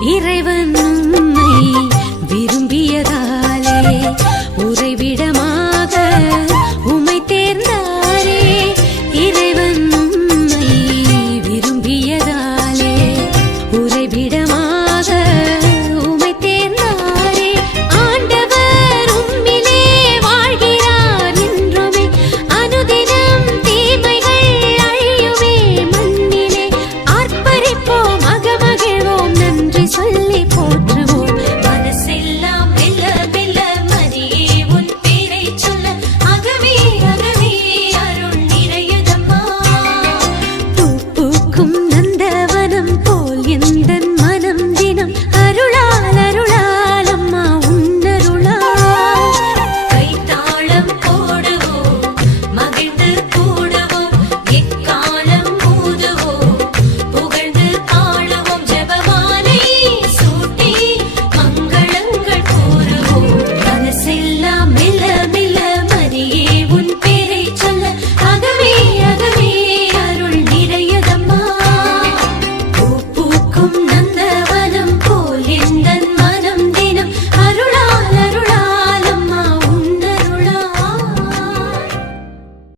இறைவன் உன்னை விரும்பியதாலே உறைவிடமாக உமை தேர்ந்தாரே. இறைவன் உன்னை விரும்பியதாலே உறைவிடமாக തുന്നൽ